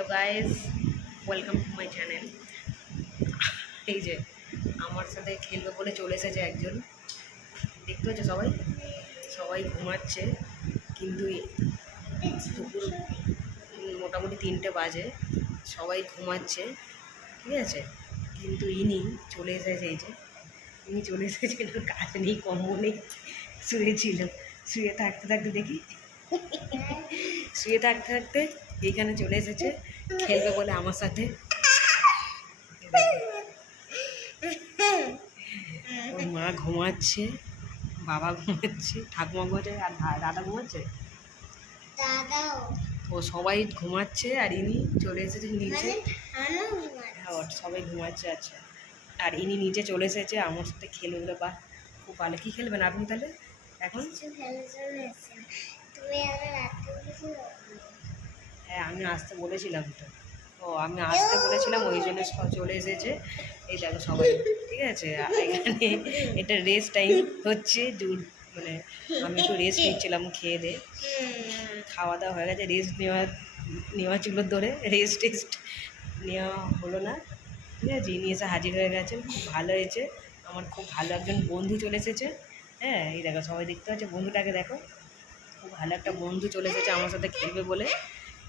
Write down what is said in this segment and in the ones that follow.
Hello guys, welcome to my channel. এই যে আমার সাথে খেলবে বলে চলে এসেছে একজন, দেখতে হচ্ছে সবাই সবাই ঘুমাচ্ছে, কিন্তু দুপুর মোটামুটি 3টে বাজে, সবাই ঘুমাচ্ছে, ঠিক আছে। কিন্তু ইনি চলে এসেছে, এই যে ইনি চলে এসেছেন, কাজ নেই কম্ব নেই, শুয়েছিল। শুয়ে থাকতে থাকতে দেখি শুয়ে থাকতে থাকতে এইখানে চলে এসেছে খেলবে বলে আমার সাথে। ওর মা ঘুমাচ্ছে, বাবা ঘুমাচ্ছে, ঠাকুমা ঘুমাচ্ছে, আর দাদা ঘুমাচ্ছে, ও সবাই ঘুমাচ্ছে, আর ইনি চলে এসেছে নিচে। হ্যাঁ, সবাই ঘুমাচ্ছে। আচ্ছা, আর ইনি নিচে চলে এসেছে আমার সাথে খেলবে। বা খুব ভালো। কী খেলবেন আপনি তাহলে এখন? হ্যাঁ, আমি আসতে বলেছিলাম তো। ও, আমি আসতে বলেছিলাম, ওই জন্য চলে এসেছে। এই দেখো সবাই, ঠিক আছে। এখানে এটা রেস্ট টাইম হচ্ছে, মানে আমি একটু রেস্ট নিচ্ছিলাম, খেয়ে দিয়ে খাওয়া দাওয়া হয়ে গেছে, রেস্ট নেওয়া চুলোর ধরে রেস্ট নেওয়া হলো না, ঠিক আছে। ইনি এসে হাজির হয়ে গেছেন, খুব ভালো হয়েছে। আমার খুব ভালো একজন বন্ধু চলে এসেছে। হ্যাঁ, এই দেখো সবাই দেখতে পাচ্ছে, বন্ধুটাকে দেখো, খুব ভালো একটা বন্ধু চলে এসেছে আমার সাথে খেলবে বলে।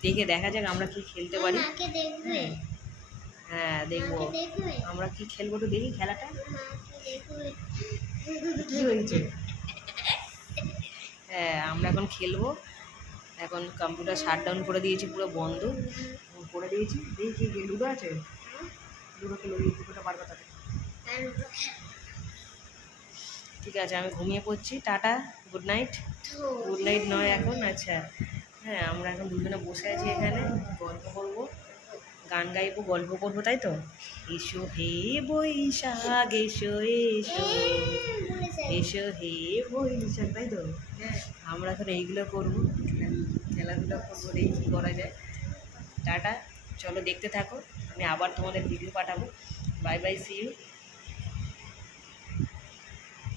দেখে দেখা যাক আমরা কি খেলতে পারি। হ্যাঁ, দেখবো আমরা কি খেলবো, তো দেখি খেলাটা কি হয়েছে। হ্যাঁ, আমরা এখন খেলবো। এখন কম্পিউটার শাট ডাউন করে দিয়েছি, পুরো বন্ধ করে দিয়েছি। দেখি কি লুডো আছে, লুডো খেলো, লুডোটা বার কথা। ঠিক আছে, আমি ঘুমিয়ে পড়ছি, tata, good night. Good night নয় এখন, আচ্ছা। হ্যাঁ, আমরা এখন দুজনে বসে আছি এখানে, গল্প করবো, গান গাইবো, গল্প করবো, তাই তো। এসো হে বৈশাখ, এসো এসো, এসো হে বৈশাখ, তাই তো। আমরা এখন এইগুলো করবো, খেলাধুলা করবো, দেখি কী করা যায়। টাটা, চলো দেখতে থাকো, আমি আবার তোমাদের ভিডিও পাঠাবো। Bye bye, see you.